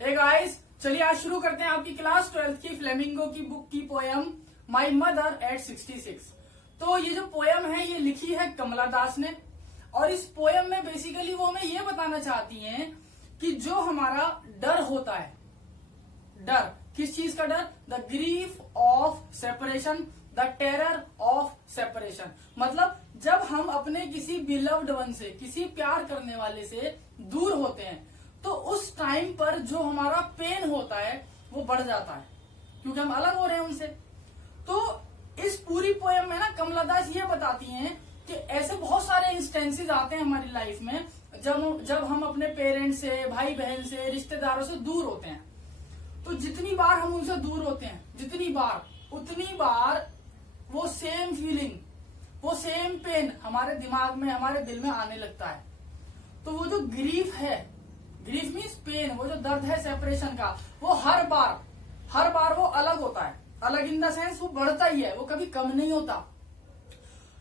Hey guys, चलिए आज शुरू करते हैं आपकी क्लास 12th की फ्लेमिंगो की बुक की पोयम माई मदर एट 66। तो ये जो पोयम है ये लिखी है कमला दास ने। और इस पोयम में बेसिकली वो हमें ये बताना चाहती हैं कि जो हमारा डर होता है, डर किस चीज का डर? The grief of separation, the terror of separation. मतलब जब हम अपने किसी बिलव्ड वन से, किसी प्यार करने वाले से दूर होते हैं तो उस टाइम पर जो हमारा पेन होता है वो बढ़ जाता है क्योंकि हम अलग हो रहे हैं उनसे। तो इस पूरी पोयम में ना कमला दास ये बताती हैं कि ऐसे बहुत सारे इंस्टेंसेस आते हैं हमारी लाइफ में जब हम अपने पेरेंट्स से, भाई बहन से, रिश्तेदारों से दूर होते हैं। तो जितनी बार हम उनसे दूर होते हैं, जितनी बार उतनी बार वो सेम फीलिंग, वो सेम पेन हमारे दिमाग में, हमारे दिल में आने लगता है। तो वो जो ग्रीफ है, ग्रीफ मीन्स पेन, वो जो दर्द है सेपरेशन का, वो हर बार वो अलग होता है। अलग इन द सेंस वो बढ़ता ही है, वो कभी कम नहीं होता।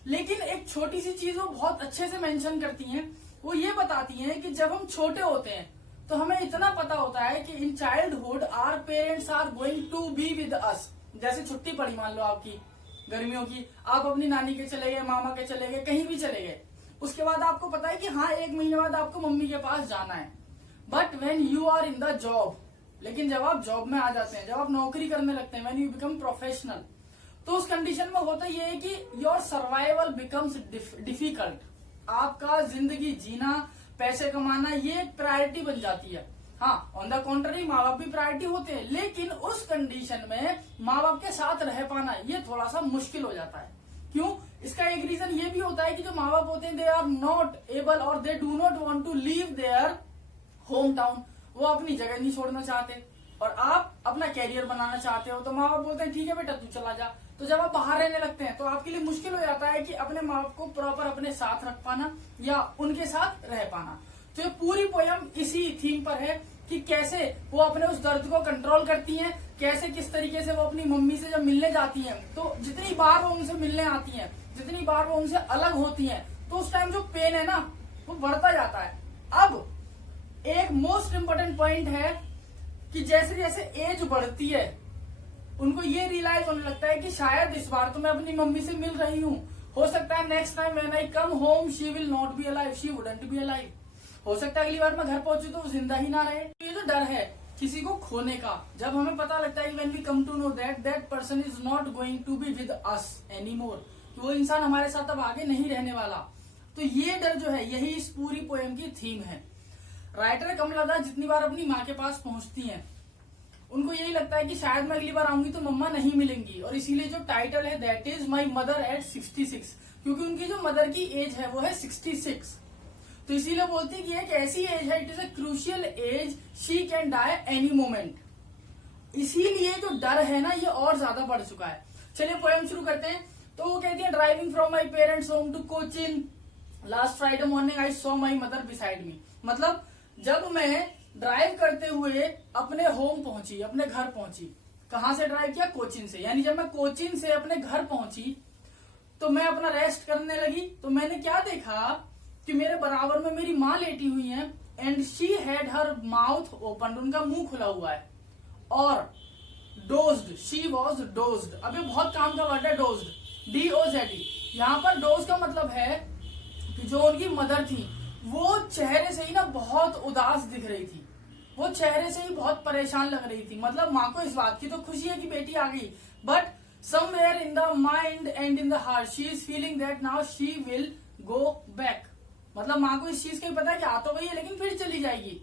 लेकिन एक छोटी सी चीज वो बहुत अच्छे से मेंशन करती हैं। वो ये बताती हैं कि जब हम छोटे होते हैं तो हमें इतना पता होता है कि in childhood our parents are going to be with us. जैसे छुट्टी पड़ी मान लो आपकी गर्मियों की, आप अपनी नानी के चले गए, मामा के चले गए, कहीं भी चले गए। उसके बाद आपको पता है कि हाँ 1 महीने बाद आपको मम्मी के पास जाना है। But when you are in the job, लेकिन जब आप जॉब में आ जाते हैं, जब आप नौकरी करने लगते हैं, वेन यू बिकम प्रोफेशनल, तो उस कंडीशन में होता ये है कि योर सर्वाइवल बिकम्स डिफिकल्ट। आपका जिंदगी जीना, पैसे कमाना, ये एक प्रायोरिटी बन जाती है। हाँ, ऑन द कॉन्ट्ररी माँ बाप भी प्रायोरिटी होते हैं, लेकिन उस कंडीशन में माँ बाप के साथ रह पाना ये थोड़ा सा मुश्किल हो जाता है। क्यों? इसका एक रीजन ये भी होता है कि जो माँ बाप होते हैं, दे आर नॉट एबल और they do not want to leave their home town. वो अपनी जगह नहीं छोड़ना चाहते और आप अपना कैरियर बनाना चाहते हो, तो माँ बाप बोलते हैं ठीक है बेटा तू चला जा। तो जब आप बाहर रहने लगते हैं तो आपके लिए मुश्किल हो जाता है कि अपने माँ बाप को प्रॉपर अपने साथ रख पाना या उनके साथ रह पाना। तो ये पूरी पोयम इसी थीम पर है कि कैसे वो अपने उस दर्द को कंट्रोल करती हैं, कैसे किस तरीके से वो अपनी मम्मी से जब मिलने जाती हैं तो जितनी बार वो उनसे मिलने आती हैं, जितनी बार वो उनसे अलग होती हैं, तो उस टाइम जो पेन है ना वो बढ़ता जाता है। अब एक मोस्ट इम्पोर्टेंट पॉइंट है कि जैसे जैसे एज बढ़ती है उनको ये रियलाइज होने लगता है कि शायद इस बार तो मैं अपनी मम्मी से मिल रही हूँ, हो सकता है next time when I come home she will not be alive, she wouldn't be alive. हो सकता है अगली बार मैं घर पहुंचू तो वो जिंदा ही ना रहे। ये जो डर है किसी को खोने का, जब हमें पता लगता है when we come to know that that person is not going to be with us any more, वो इंसान हमारे साथ अब आगे नहीं रहने वाला, तो ये डर जो है यही इस पूरी पोएम की थीम है। राइटर कमला दास जितनी बार अपनी माँ के पास पहुंचती हैं उनको यही लगता है कि शायद मैं अगली बार आऊंगी तो मम्मा नहीं मिलेंगी, और इसीलिए जो टाइटल है that is my mother eight 66, क्योंकि उनकी जो मदर की एज है वो है 66। तो इसीलिए बोलती है कि एक ऐसी एज है, it is a crucial age, she can die any moment. इसीलिए जो डर है ना ये और ज्यादा बढ़ चुका है। चलिए पोएम शुरू करते हैं। तो वो कहती है driving from my parents home to Cochin last Friday morning I saw my mother beside me. मतलब जब मैं ड्राइव करते हुए अपने होम पहुंची, अपने घर पहुंची, कहां से ड्राइव किया? कोचिन से। यानी जब मैं कोचिन से अपने घर पहुंची तो मैं अपना रेस्ट करने लगी तो मैंने क्या देखा कि मेरे बराबर में मेरी माँ लेटी हुई है and she had her mouth open, उनका मुंह खुला हुआ है, और डोज्ड, शी वॉज डोज्ड। अब ये बहुत काम का वर्ड है डोज्ड, DOZD। यहाँ पर डोज का मतलब है कि जो उनकी मदर थी वो चेहरे से ही ना बहुत उदास दिख रही थी, वो चेहरे से ही बहुत परेशान लग रही थी। मतलब माँ को इस बात की तो खुशी है कि बेटी आ गई, but somewhere in the mind and in the heart she is feeling that now she will go back. मतलब माँ को इस चीज का ही पता है कि आ तो गई है लेकिन फिर चली जाएगी।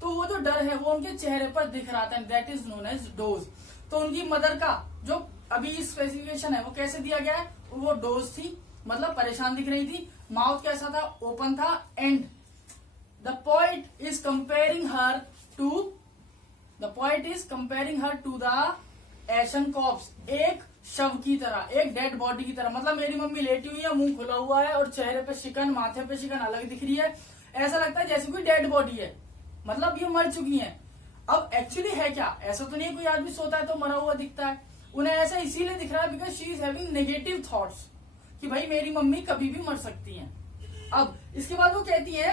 तो वो जो डर है वो उनके चेहरे पर दिख रहा था, that is known as doze. तो उनकी मदर का जो अभी स्पेसिफिकेशन है वो कैसे दिया गया है? वो डोज थी, मतलब परेशान दिख रही थी, माउथ कैसा था? ओपन था, and the poet is comparing her to the ashen corpse, एक शव की तरह, एक डेड बॉडी की तरह। मतलब मेरी मम्मी लेटी हुई है, मुंह खुला हुआ है और चेहरे पे शिकन, माथे पे शिकन अलग दिख रही है, ऐसा लगता है जैसे कोई डेड बॉडी है, मतलब ये मर चुकी है। अब एक्चुअली है क्या? ऐसा तो नहीं, कोई आदमी सोता है तो मरा हुआ दिखता है, उन्हें ऐसा इसीलिए दिख रहा है because she is having negative thoughts कि भाई मेरी मम्मी कभी भी मर सकती हैं। अब इसके बाद वो कहती है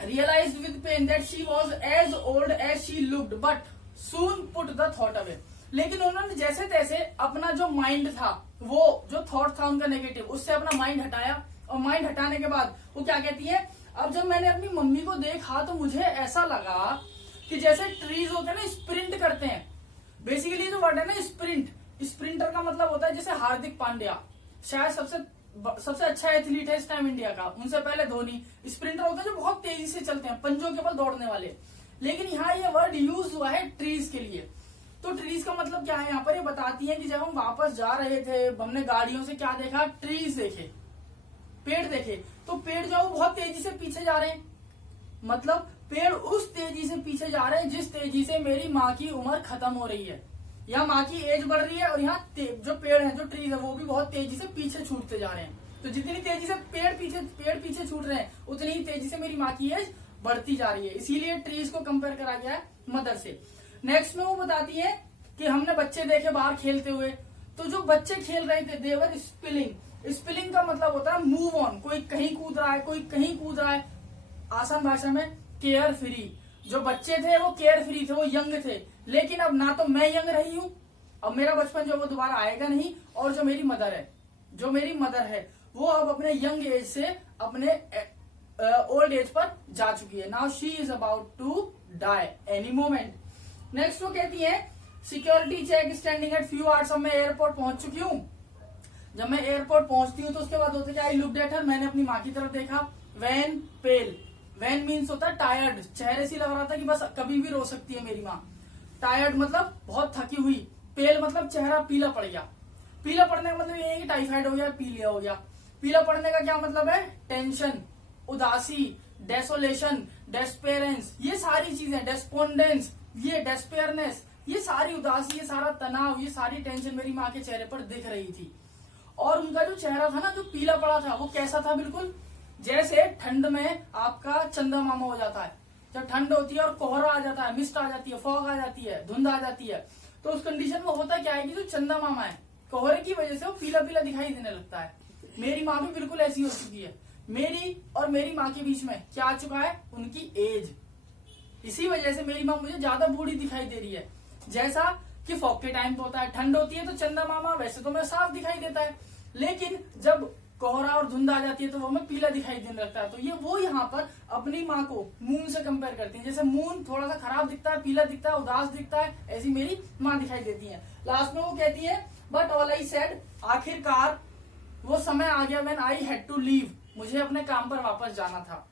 realized with pain that she was as old as she looked but soon put the thought away। लेकिन उन्होंने जैसे तैसे अपना जो माइंड था, वो जो थॉट था उनका नेगेटिव, उससे अपना माइंड हटाया, और माइंड हटाने के बाद वो क्या कहती है, अब जब मैंने अपनी मम्मी को देखा तो मुझे ऐसा लगा कि जैसे ट्रीज होते हैं ना, स्प्रिंट करते हैं। बेसिकली जो वर्ड है ना स्प्रिंट, स्प्रिंटर का मतलब होता है जैसे हार्दिक पांड्या, शायद सबसे अच्छा एथलीट है इस टाइम इंडिया का, उनसे पहले धोनी। स्प्रिंटर होते हैं जो बहुत तेजी से चलते हैं, पंजों के बल दौड़ने वाले। लेकिन यहाँ ये वर्ड यूज हुआ है ट्रीज के लिए। तो ट्रीज का मतलब क्या है, यहाँ पर ये बताती है कि जब हम वापस जा रहे थे, हमने गाड़ियों से क्या देखा, ट्रीज देखे, पेड़ देखे। तो पेड़ जो बहुत तेजी से पीछे जा रहे हैं, मतलब पेड़ उस तेजी से पीछे जा रहे हैं जिस तेजी से मेरी माँ की उम्र खत्म हो रही है, यहाँ माँ की एज बढ़ रही है, और यहाँ जो पेड़ है, जो ट्रीज है, वो भी बहुत तेजी से पीछे छूटते जा रहे हैं। तो जितनी तेजी से पेड़ पीछे छूट रहे हैं, उतनी ही तेजी से मेरी माँ की एज बढ़ती जा रही है। इसीलिए ट्रीज को कंपेयर करा गया है मदर से। नेक्स्ट में वो बताती है कि हमने बच्चे देखे बाहर खेलते हुए, तो जो बच्चे खेल रहे थे देवर स्पिलिंग। स्पिलिंग का मतलब होता है मूव ऑन, कोई कहीं कूद रहा है, कोई कहीं कूद रहा है। आसान भाषा में केयर फ्री। जो बच्चे थे वो केयर फ्री थे, वो यंग थे। लेकिन अब ना तो मैं यंग रही हूं, अब मेरा बचपन जो वो दोबारा आएगा नहीं, और जो मेरी मदर है वो अब अपने यंग एज से अपने ओल्ड एज पर जा चुकी है। Now she is about to die any moment. Next वो कहती है security check standing at few hours. अब मैं एयरपोर्ट पहुंच चुकी हूँ। जब मैं एयरपोर्ट पहुंचती हूँ तो उसके बाद होता है आई लुक्ड एट हर, मैंने अपनी माँ की तरफ देखा। वैन पेल, वैन मीन्स होता है टायर्ड, चेहरे से लग रहा था कि बस कभी भी रो सकती है मेरी माँ। टायर्ड मतलब बहुत थकी हुई, पेल मतलब चेहरा पीला पड़ गया। पीला पड़ने का मतलब ये है कि टाइफाइड हो गया, पीलिया हो गया। पीला पड़ने का क्या मतलब है, टेंशन, उदासी, डेसोलेशन, डेस्पेरेंस, ये सारी चीजें, डेस्पोंडेंस, ये डेस्पेयरनेस, ये सारी उदासी, ये सारा तनाव, ये सारी टेंशन मेरी माँ के चेहरे पर दिख रही थी। और उनका जो चेहरा था ना, जो पीला पड़ा था, वो कैसा था, बिल्कुल जैसे ठंड में आपका चंदा मामा हो जाता है। जब ठंड होती है और कोहरा आ जाता है, मिस्ट आ जाती है, फॉग आ जाती है, धुंध आ जाती है, तो उस कंडीशन में होता क्या है कि जो चंदा मामा है, कोहरे की वजह से वो पीला पीला दिखाई देने लगता है। मेरी माँ भी बिल्कुल ऐसी हो चुकी है। मेरी और मेरी माँ के बीच में क्या आ चुका है, उनकी एज। इसी वजह से मेरी माँ मुझे ज्यादा बूढ़ी दिखाई दे रही है। जैसा कि फॉग के टाइम पे होता है, ठंड होती है तो चंदा मामा वैसे तो मैं साफ दिखाई देता है, लेकिन जब कोहरा और धुंध आ जाती है तो वो हमें पीला दिखाई देने लगता है। तो ये वो यहाँ पर अपनी माँ को मून से कंपेयर करती है। जैसे मून थोड़ा सा खराब दिखता है, पीला दिखता है, उदास दिखता है, ऐसी मेरी माँ दिखाई देती है। लास्ट में वो कहती है बट ऑल आई सेड, आखिरकार वो समय आ गया when I had to leave, मुझे अपने काम पर वापस जाना था।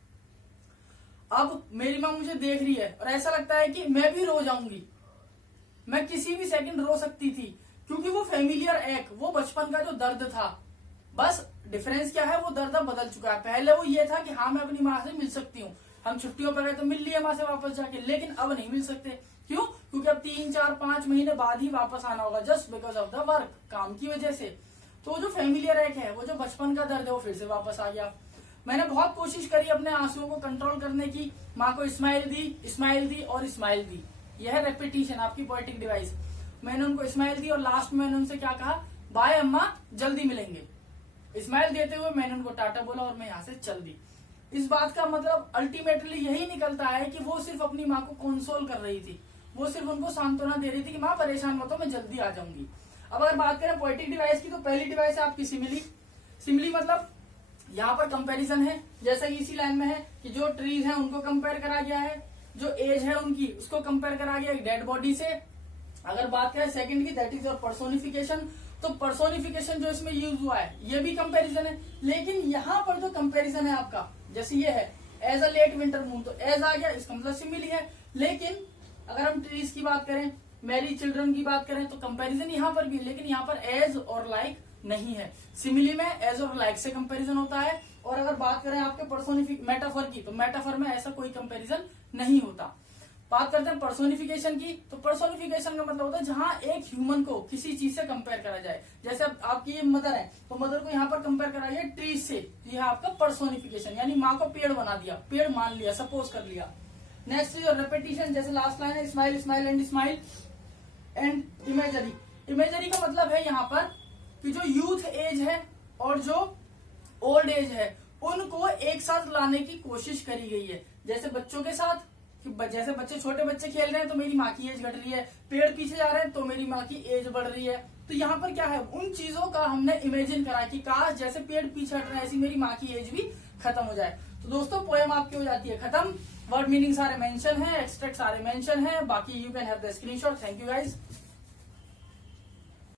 अब मेरी माँ मुझे देख रही है और ऐसा लगता है कि मैं भी रो जाऊंगी, मैं किसी भी सेकंड रो सकती थी, क्योंकि वो फेमिलियर एक, वो बचपन का जो दर्द था, बस डिफरेंस क्या है, वो दर्द अब बदल चुका है। पहले वो ये था कि हाँ मैं अपनी माँ से मिल सकती हूँ, हम छुट्टियों पर गए तो मिल लिए माँ से वापस जाके, लेकिन अब नहीं मिल सकते। क्यों? क्योंकि अब 3, 4, 5 महीने बाद ही वापस आना होगा, just because of the work, काम की वजह से। तो जो फेमिलियर एक है, वो जो बचपन का दर्द है, वो फिर से वापस आ गया। मैंने बहुत कोशिश करी अपने आंसुओं को कंट्रोल करने की, माँ को स्माइल दी और स्माइल दी। यह है रेपिटेशन, आपकी पोएटिक डिवाइस। मैंने उनको स्माइल दी और लास्ट में मैंने उनसे क्या कहा, बाय अम्मा, जल्दी मिलेंगे। स्माइल देते हुए मैंने उनको टाटा बोला और मैं यहाँ से चल दी। इस बात का मतलब अल्टीमेटली यही निकलता है कि वो सिर्फ अपनी माँ को कंसोल कर रही थी, वो सिर्फ उनको सांत्वना दे रही थी कि माँ परेशान मत हो, मैं जल्दी आ जाऊंगी। अब अगर बात करें पोएटिक डिवाइस की, तो पहली डिवाइस है आपकी सिमिली। सिमिली मतलब यहाँ पर कंपैरिजन है, जैसा कि इसी लाइन में है कि जो ट्रीज हैं उनको कंपेयर करा गया है, जो एज है उनकी उसको कंपेयर करा गया एक डेड बॉडी से। अगर बात करें सेकंड की, दैट इज योर पर्सोनिफिकेशन। तो पर्सोनिफिकेशन जो इसमें यूज हुआ है ये भी कंपैरिजन है, लेकिन यहाँ पर जो कंपैरिजन है आपका, जैसे ये है as a late winter moon, तो एज आ गया, इसका मतलब सिमिली है। लेकिन अगर हम ट्रीज की बात करें, मैरी चिल्ड्रन की बात करें, तो कंपैरिजन यहाँ पर भी, लेकिन यहाँ पर एज और लाइक नहीं है। सिमिली में एज और लाइक से कंपैरिजन होता है। और अगर बात करें आपके मेटाफर की, तो मेटाफर में ऐसा कोई कंपैरिजन नहीं होता। बात करते हैं पर्सोनिफिकेशन की, तो पर्सोनिफिकेशन का मतलब होता है जहां एक ह्यूमन को किसी चीज से कंपेयर करा जाए। जैसे अब आपकी ये मदर है, तो मदर को यहाँ पर कंपेयर करा गया ट्रीज से, यह आपका पर्सोनिफिकेशन, यानी माँ को पेड़ बना दिया, पेड़ मान लिया, सपोज कर लिया। नेक्स्ट इज रेपिटेशन, जैसे लास्ट लाइन है smile smile and imagery. Imagery का मतलब है यहाँ पर कि जो यूथ एज है और जो ओल्ड एज है उनको एक साथ लाने की कोशिश करी गई है। जैसे बच्चों के साथ कि जैसे बच्चे छोटे बच्चे खेल रहे हैं तो मेरी माँ की एज घट रही है, पेड़ पीछे जा रहे हैं तो मेरी माँ की एज बढ़ रही है। तो यहाँ पर क्या है, उन चीजों का हमने इमेजिन करा कि काश जैसे पेड़ पीछे हट रहे हैं ऐसी मेरी माँ की एज भी खत्म हो जाए। तो दोस्तों पोएम आपकी हो जाती है खत्म। वर्ड मीनिंग सारे मेंशन है, एक्सट्रैक्ट सारे मेंशन है, बाकी you can have the screenshot. Thank you guys.